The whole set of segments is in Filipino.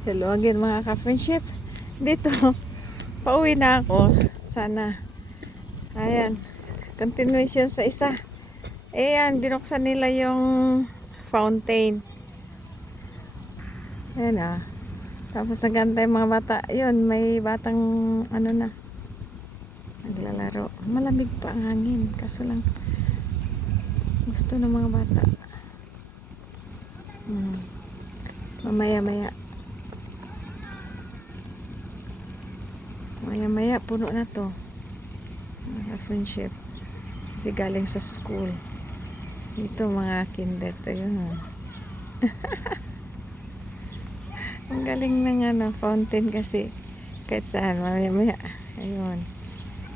Hello again mga ka-friendship. Dito, pauwi na ako. Sana. Ayan. Continuation sa isa. Ayan, binuksan nila yung fountain. Ayan ah. Tapos nagantay mga bata. Yun, may batang ano na. Naglalaro. Malamig pa ang hangin. Kaso lang, gusto ng mga bata. Mamaya-maya. Maya-maya, puno na to. Mga friendship. Kasi galing sa school. Ito mga kinder to yun. Ang galing ng fountain kasi kahit saan, maya-maya. Ayun.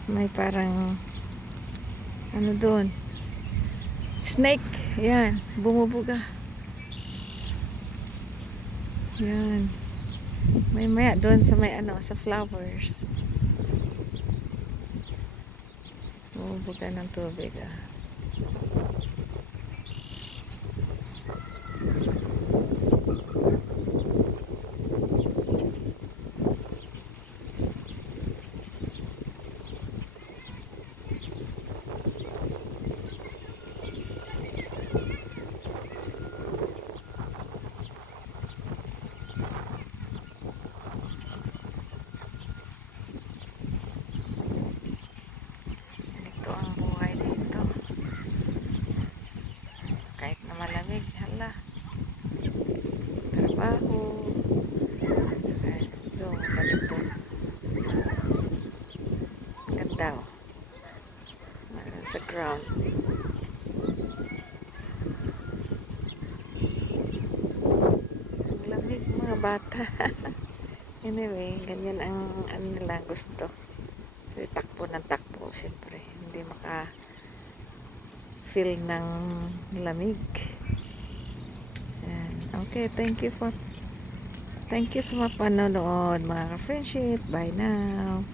May parang ano doon. Snake. Yan. Bumubuga. Yan. Maya-maya doon sa may sa flowers. Bumubuga ng tubig ah. Ito ang buhay dito. Kahit na malamig, hala. Trabaho. So, ganito. Ganda oh. Sa ground. Ang lamig mga bata. Anyway, ganyan ang ano nila gusto. Kasi takbo ng takbo, siyempre. Hindi maka-feel ng lamig. Ayan. Okay, thank you sa mga panonood, mga ka-friendship. Bye now.